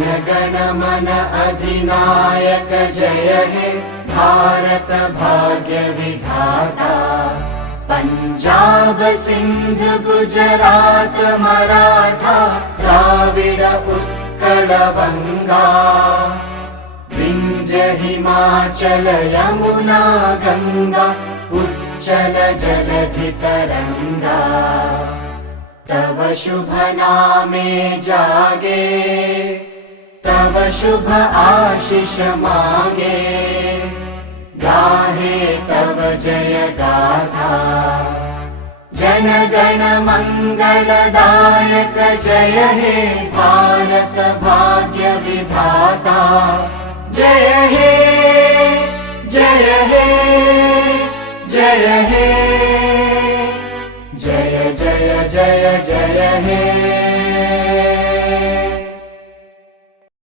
गण मन अधिनायक जय हे भारत भाग्य विधाता। पंजाब सिंध गुजरात मराठा द्राविड उत्कल वंगा। विंध्य हिमाचल यमुना गंगा उच्चल जलधि तरंगा। तव शुभ नामे जागे तव शुभ आशीष मांगे। गाहे तव जय गाथा जन गण मंगलदायक जय हे भारत भाग्य विधाता। जय हे जय हे जय हे जय जय जय जय हे।